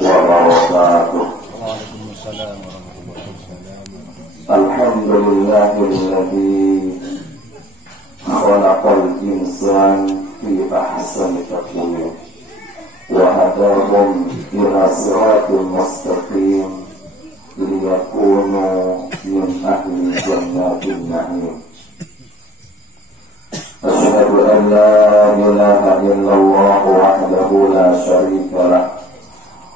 wabarakatuh. Waalaikumsalam warahmatullahi wabarakatuh. Alhamdulillahilladzi khalaqal insana fi ahsani taqwim wa hadahum ila siratal mustaqim liyakunu min ahli jannatin na'im. Asyhadu an la ilaha illallah wahdahu la syarika lah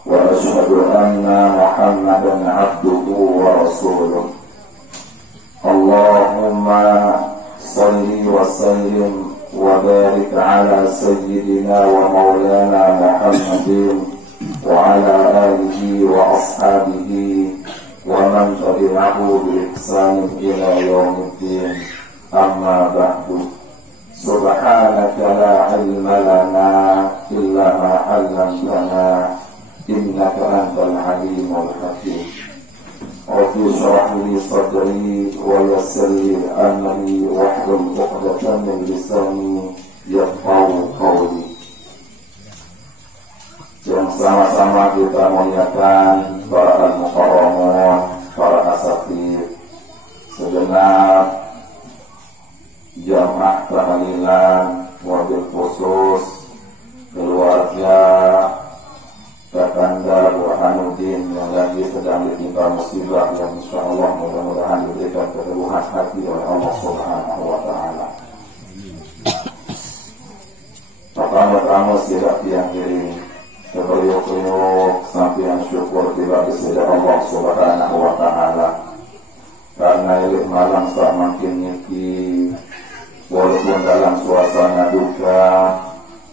wa asyhadu anna Muhammadan abduhu wa rasuluh. Allahumma salli wa sallim wa barik ala sayyidina wa maulana Muhammadin wa ala alihi wa ashabihi wa man tabi'ahu bi ihsanin ila yaumiddin. Amma ba'du. Subhanaka la ilma lana illa ma 'allamtana innaka antal alimul hakim. Rabbi shrah li sadri wa yassir li amri wahlul 'uqdatam min lisani yafqahu qawli. Yang sama-sama kita muliakan para al-mukarramun, para asatidz, segenap jamaah tahlilan, wabil khusus keluarga Kakanda Burhanuddin yang lagi sedang ditimpa musibah yang insyaallah mudah-mudahan diberikan keteguhan hati oleh Allah Subhanahu wa taala. Pertama-tama siap yang kiri sebelum sampai syukur tidak bisa Allah Subhanahu wa taala karena ilik malam semakin niki walaupun dalam suasana duka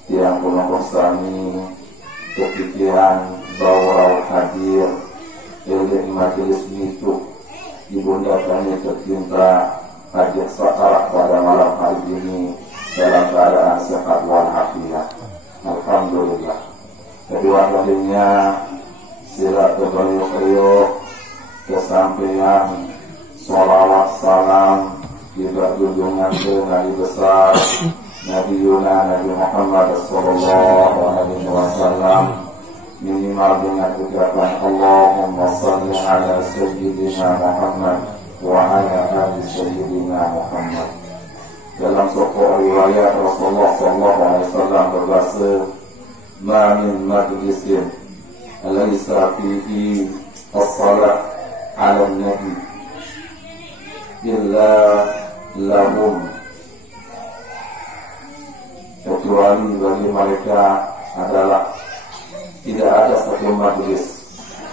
yang penuh kami kepikiran bahwa hadir ilik majelis itu ibunda kami tercinta hadir sakarat pada malam hari ini dalam keadaan sehat walafiat. Alhamdulillah. Kedua kalinya silaturahmi kesampaian sholawat salam juga junjungan ke Nabi besar Nabi Muhammad sallallahu alaihi wasallam minimal dengan ucapan Allahumma shalli ala sayyidina Muhammad wa ala ali sayyidina Muhammad. Dalam sebuah riwayat Rasulullah sallallahu alaihi wasallam berbahasa ma min majlisin laysa fihi as-salat ala nabi illa lahum, kecuali bagi mereka adalah tidak ada satu majlis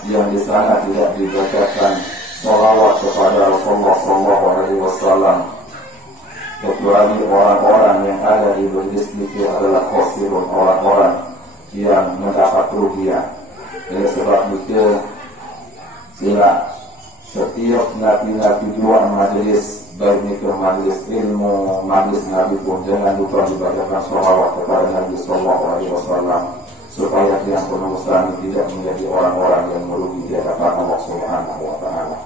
yang di sana tidak dibacakan sholawat kepada Rasulullah sallallahu alaihi wasallam, kecuali orang-orang yang ada di majlis itu adalah khosirun, orang-orang yang mendapat kerugian. Oleh sebab itu sila setiap nabi-nabi dua majlis, baik itu majlis ilmu, majlis Nabi pun jangan lupa dibacakan sholawat kepada Nabi sallallahu alaihi wasallam supaya yang penuh usaha tidak menjadi orang-orang yang merugi di hadapan Allah Subhanahu wa taala.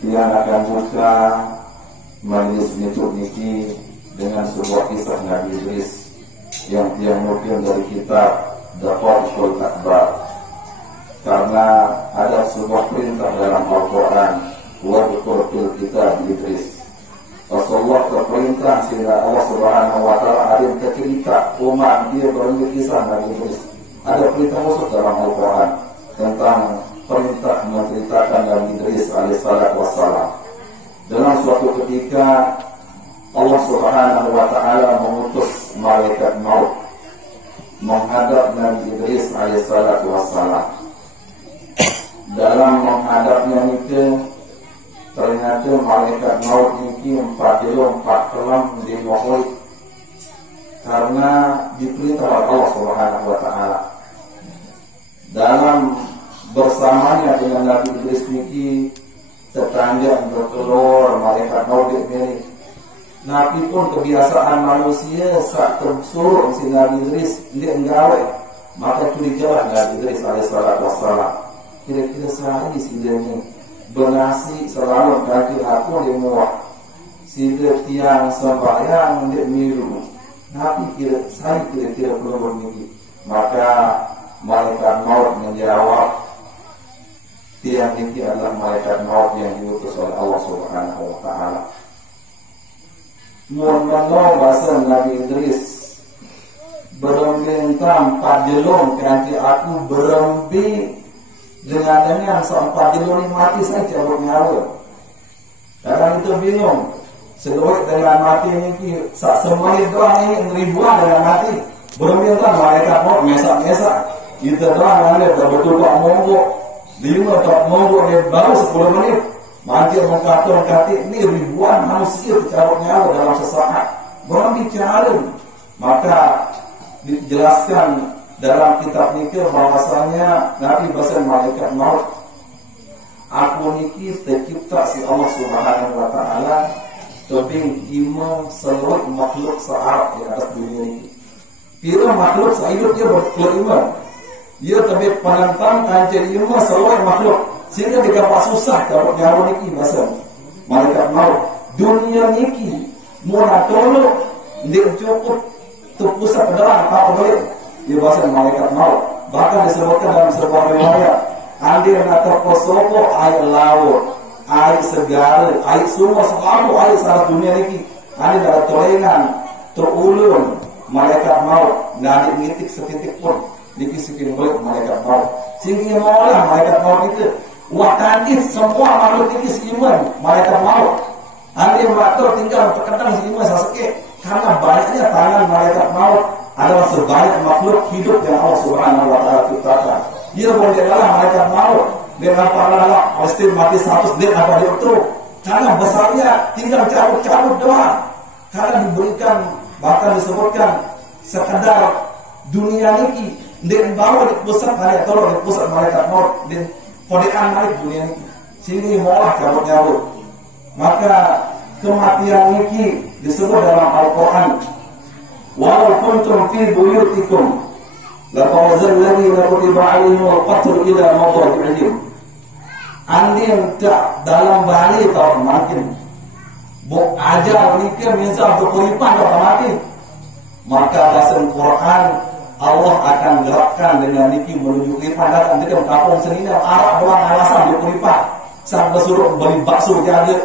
Yang akan buka majlis niki dengan sebuah kisah Nabi Idris yang mungkin dari kitab Daqaiqul Akbar, karena ada sebuah perintah dalam Al-Quran wadhkur fil kitab Idris. Rasulullah terperintah sehingga Allah Subhanahu wa taala ada cerita umat dia berbagi kisah Nabi Idris. Ada perintah khusus dalam Al-Quran tentang perintah menceritakan Nabi Idris alaihissalatu wassalam. Dalam suatu ketika Allah Subhanahu wa taala mengutus malaikat maut menghadap Nabi Idris alaihissalatu wassalam. Dalam menghadapnya itu ternyata malaikat maut ini 4 kelam dimohon karena diperintah oleh Allah Subhanahu wa taala. Dalam bersamanya dengan Nabi Idris ini tetangga bertelur malaikat maut ini. Nabi pun kebiasaan manusia saat tersuruh si Nabi Idris dia enggak maka curigalah Nabi Idris alaihissalatu wassalam. Kira-kira sehari si dia ini bernasi selalu kaki aku dia muak. Si dia tiang sembahyang dia miru. Nabi saya kira-kira pelubur ini. Maka malaikat maut menjawab, tiang ini adalah malaikat maut yang diutus oleh Allah Subhanahu wa Ta'ala. Mohon bahasa Nabi Idris berembintang pajelong kanti aku berembi dengan seempat jelong ini mati saya cabut nyawa. Kadang itu bingung. Seluruh dengan mati ini semuanya doang ini ribuan dengan mati. Berminta malaikat mau mesak-mesak. Kita doang ada betul tak monggo. 5 tak monggo ni baru 10 menit. Mati mengkati ini ribuan manusia dicabut nyawa dalam sesaat. Berbicara. Maka dijelaskan dalam kitab nikah bahwasanya Nabi bahasa malaikat maut. Aku niki tercipta si Allah Subhanahu wa Ta'ala. Tebing imam seluruh makhluk searab di atas dunia ini. Kira makhluk sehidup dia beriman. Dia tebing penantang kancil imam seluruh makhluk. Sehingga digapak susah dapat nyawa niki masa malaikat maut. Dunia niki mula tolong dia cukup terpusat kedalam apa boleh. Dia bahasa malaikat maut. Bahkan disebutkan dalam sebuah riwayat. Andi nak terposopo air laut. Air segala, air semua selalu air salah dunia ini. Ada dalam tolengan, terulun, malaikat maut, nadi nitik setitik pun dikisikin oleh malaikat maut. Sehingga maulah malaikat maut itu, waktu semua makhluk ini seiman malaikat maut. Ada yang bakal tinggal terkadang seiman saseke karena banyaknya tangan malaikat maut adalah sebanyak makhluk hidup yang Allah Subhanahu wa Ta'ala ciptakan. Dia boleh adalah malaikat maut. Dengan para pasti mati 100 dia apa dia terus karena besarnya tinggal cabut doang karena diberikan bahkan disebutkan sekadar dunia ini dia bawa di pusat malaikat tolong di pusat malaikat maut dan kodean naik dunia ini sini maulah cabut nyawa. Maka kematian ini disebut dalam Al-Quran walau kuntum fi buyutikum laqawzal ladina kutiba alaihimul qatl ila mawdi'ihim. Andin tak dalam bali atau makin buk ajar nikah misal untuk kuripan atau mati. Maka bahasa Quran Allah akan gerakkan dengan niki menuju kuripan datang di kampung seni Arab doang alasan untuk kuripan. Sang bersuruh beli bakso jadi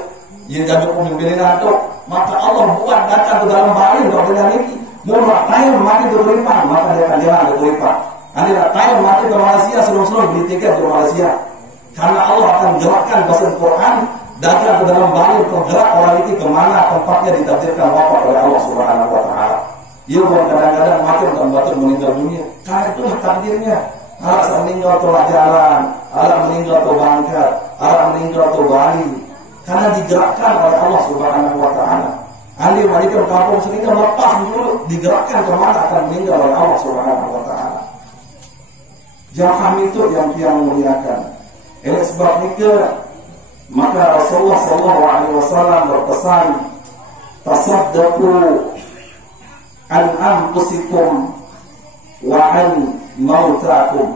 yang jadi pemimpin itu. Maka Allah buat datang ke dalam bali untuk dengan niki. Mau tayo mati untuk kuripan maka dia akan jalan untuk kuripan. Andin tayo mati ke Malaysia seluruh beli tiket ke Malaysia. Karena Allah akan gerakkan bahasa Quran datang ke dalam bali tergerak orang itu kemana tempatnya ditakdirkan wafat oleh Allah Subhanahu wa Ta'ala. Ia pun kadang-kadang mati untuk meninggal dunia. Karena itulah takdirnya. Anak meninggal tolak jalan, anak meninggal atau bangkat, anak meninggal atau bali. Karena digerakkan oleh Allah Subhanahu wa Ta'ala. Andi mereka kampung sendiri lepas dulu digerakkan kemana akan meninggal oleh Allah Subhanahu wa Ta'ala. Jangan itu yang muliakan. Oleh sebab itu maka Rasulullah SAW berpesan tasaddaqu an anfusikum wa an mautakum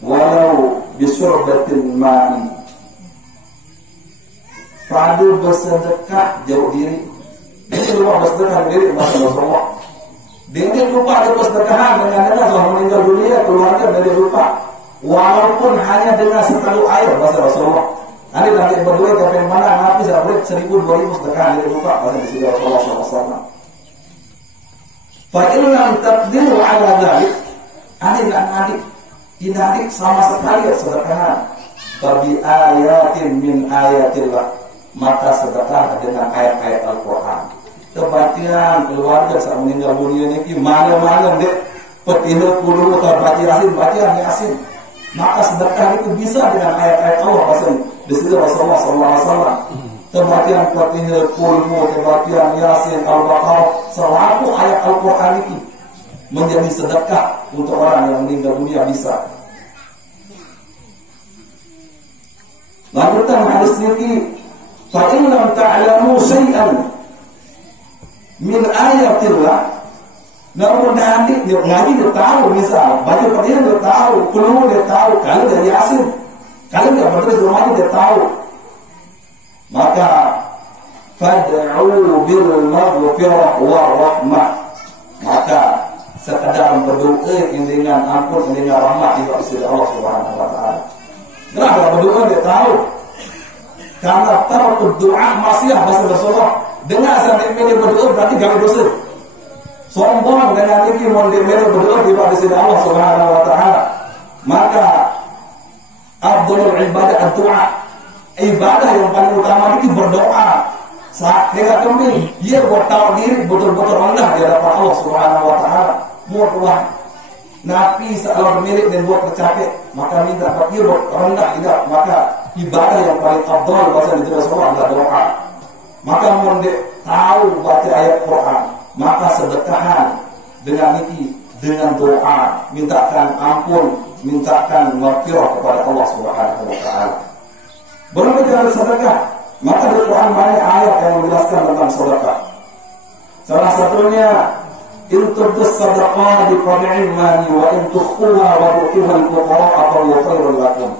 walau bisyurbatin ma'i. Padu bersedekah jauh diri. Ini lupa bersedekah diri bahasa Rasulullah. Dia lupa ada bersedekahan dengan setelah meninggal dunia keluarga dari lupa. Walaupun hanya dengan seteluh air bahasa Rasulullah. Nanti nanti berdua sampai mana Nabi sampai 1000-2000 sedekah dari lupa bahasa di sini Rasulullah SAW. Fa'illam taqdiru ala dhalik. Nanti sama sekali sedekah. Bagi ayatin min ayatillah. Maka sedekah dengan ayat-ayat Al-Quran. Kebatian keluarga saat meninggal dunia ini mana-mana dek petihul kudu atau baca yasin. Maka sedekah itu bisa dengan ayat-ayat Allah bahasa di situ Rasulullah SAW. Kebatian petihul kudu, kebatian yasin, Al-Baqarah, selalu ayat Al-Quran itu menjadi sedekah untuk orang yang meninggal dunia bisa. Lanjutan hadis ini, fa in lam ta'lamu syai'an min ayatillah. Namun nanti dia ngaji dia tahu misal baca petihan dia tahu, keluar dia tahu, kalau dari Yasin, kalau dia berterus rumahnya dia tahu. Maka fad'u bil maghfirah wa rahmah maka sekadar berdoa dengan ampun dengan rahmat dari sisi Allah Subhanahu wa taala. Kenapa berdoa dia tahu? Karena tarku doa maksiat bahasa Rasulullah. Dengan sampai milih berdoa berarti gagal dosa. Sombong dengan ini mau milih berdoa di sisi Allah Subhanahu wa taala. Maka afdhalul ibadah ad-du'a. Ibadah yang paling utama itu berdoa. Saat kita kembali, ia buat tahu diri betul-betul rendah di hadapan Allah Subhanahu wa taala. Buat Tuhan. Nabi seolah milik dan buat tercapek, maka minta dia buat rendah tidak, maka ibadah yang paling afdal bahasa di Rasulullah adalah doa. Maka mun tahu baca ayat Quran, maka sedekahan dengan ini dengan doa, mintakan ampun, mintakan maghfirah kepada Allah Subhanahu wa taala. Berbicara sedekah, maka di Quran banyak ayat yang menjelaskan tentang sedekah. Salah satunya in tubdus sadaqah bi qad'il mali wa in tukhfuha wa tu'tuha al-fuqara fa huwa khairul lakum.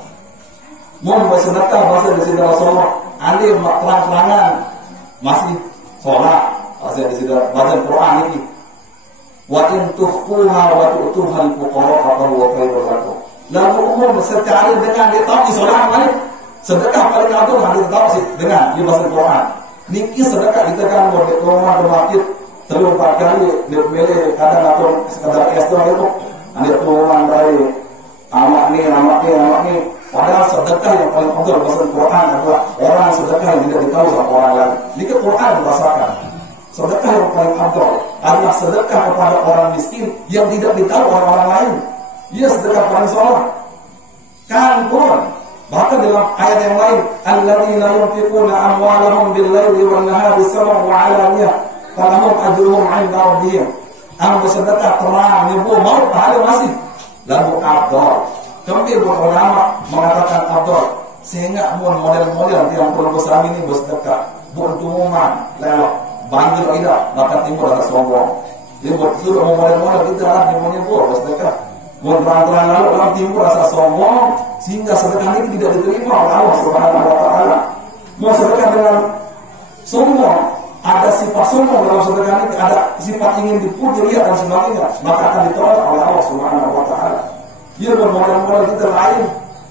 Mun bersedekah bahasa di sini Rasulullah, ali terang-terangan masih sholat, masih di sini baca Quran ini. Wa in tukhfuha wa tu'tuha al-fuqara fa huwa khairul lakum. Lalu umum secara dengan dia tahu sholat mana? Sedekah paling agung hadis tahu sih dengan di bahasa Quran. Niki sedekah kita kan buat rumah masjid terlalu 4 kali dia pilih kadang atau sekadar es doang itu. Ada rumah dari amak ni. Padahal sedekah yang paling agung bahasa Quran adalah orang sedekah yang tidak ditahu sama orang lain. Niki Quran membahasakan sedekah yang paling agung adalah sedekah kepada orang miskin yang tidak ditahu orang lain. Ia sedekah paling soleh. Kan pun bahkan dalam ayat yang lain, alladzina yunfiquna amwalahum bil-laili wan-nahari sirran wa 'alaniyah, falahum ajruhum 'inda rabbihim. Yang bersedekah terang, nyebut mau pahala masih. Lalu afdal. Kemudian ulama mengatakan afdal. Sehingga model-model yang perlu besar ini bersedekah, berduman, lelok, banjir tidak, maka timbul rasa sombong. Dia sudah model-model kita lah nyebut bersedekah. Terang-terang lalu dalam timbul rasa sombong sehingga sedekah ini tidak diterima oleh Allah Subhanahu wa taala. Mau sedekah dengan sombong, ada sifat sombong dalam sedekah ini, ada sifat ingin dipuji, riya dan sebagainya, maka akan ditolak oleh Allah Subhanahu wa taala. Ia bermodel-model kita lain,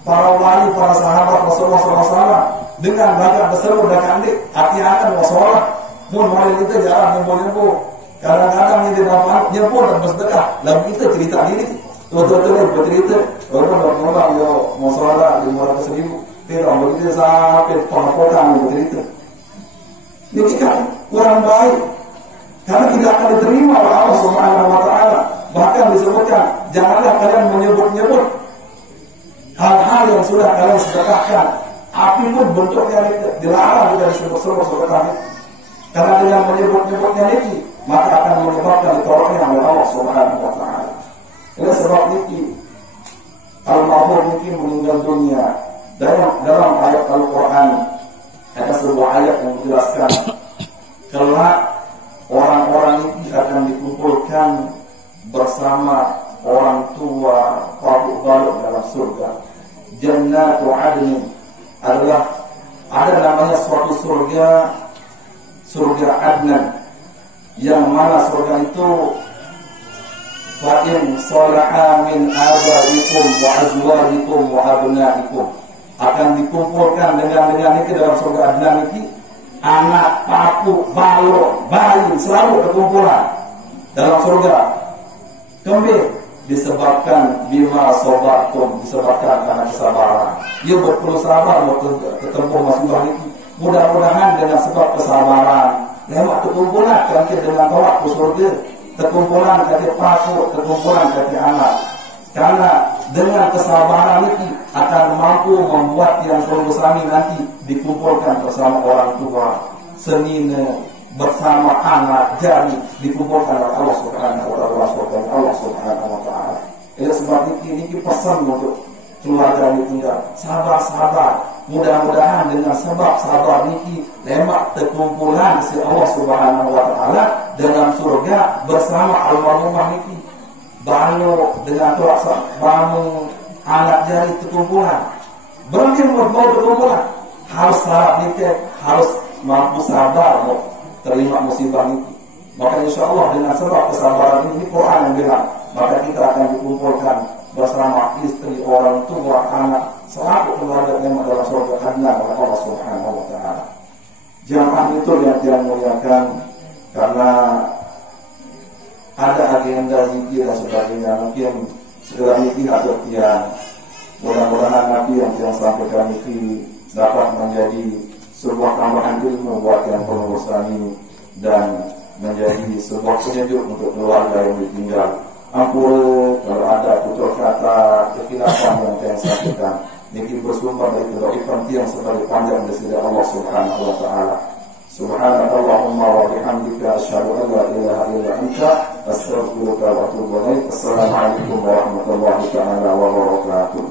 para wali, para sahabat Rasulullah SAW dengan banyak berseru dan kandik, hati-hati wasolah. Mun model kita jarang nyebut-nyebut. Kadang-kadang ini dapat nyebut dan bersedekah, lalu kita cerita diri. Betul-betul bercerita, orang yo mau sholat 500.000, tidak begitu sampai pengapotan bercerita. Ini kan kurang baik, karena tidak akan diterima oleh Allah Subhanahu wa taala. Bahkan disebutkan, janganlah kalian menyebut-nyebut hal-hal yang sudah kalian sedekahkan. Apapun bentuknya dilarang dari sebut-sebut sedekah. Karena dengan menyebut-nyebutnya ini, maka akan menyebabkan ditolaknya oleh Allah Subhanahu wa taala. Oleh sebab itu Al-Mahfuz ini meninggal dunia. Dalam ayat Al-Quran ada sebuah ayat yang menjelaskan kelak orang-orang ini akan dikumpulkan bersama orang tua pabuk balut dalam surga. Jannatu Adnin adalah ada namanya suatu surga Adnan, yang mana surga itu fa'in salaha min abaikum wa azwajikum wa abnaikum, akan dikumpulkan dengan itu dalam surga Adnan ini anak, papu, balok, bayi selalu berkumpulan dalam surga. Kemudian disebabkan bima sobatum, disebabkan karena kesabaran. Ia berperlu sabar waktu ketempuh masuk ini. Mudah-mudahan dengan sebab kesabaran, memang terkumpulan kan dengan tolak ke surga, terkumpulan kaki paku, terkumpulan kaki anak. Karena dengan kesabaran ini akan mampu membuat yang bersama nanti dikumpulkan bersama orang tua, senina, bersama anak, jadi dikumpulkan oleh Allah Subhanahu wa taala. Ini sebab ini pesan untuk keluarga ini tinggal sabar. Mudah-mudahan dengan sebab sabar ini lemak terkumpulan si Allah Subhanahu wa taala dalam surga bersama almarhumah ini. Baru dengan tuasa bangun anak jari terkumpulan. Berarti mau terkumpulan harus syarat nikah, harus mampu sabar mau terima musibah ini. Maka insya Allah dengan sebab kesabaran ini Quran yang bilang, maka kita akan dikumpulkan bersama istri, orang tua, anak, selalu keluarga yang dalam surga adna oleh Allah Subhanahu wa taala. Jamaah itu yang kita muliakan, karena ada agenda zikir dan sebagainya, mungkin segera zikir atau tiang. Mudah-mudahan Nabi yang kita sampaikan itu dapat menjadi sebuah tambahan ilmu buat yang pengurusan ini dan menjadi sebuah penyejuk untuk keluarga yang ditinggal. Ampun kalau ada tutur kata kekhilafan yang saya sampaikan, niki bersumber dari kedoifan yang sebagai panjang dari Allah Subhanahu wa taala. Subhanallahumma wa bihamdika asyhadu an la ilaha illa anta astaghfiruka wa atubu ilaik. Assalamualaikum warahmatullahi taala wabarakatuh.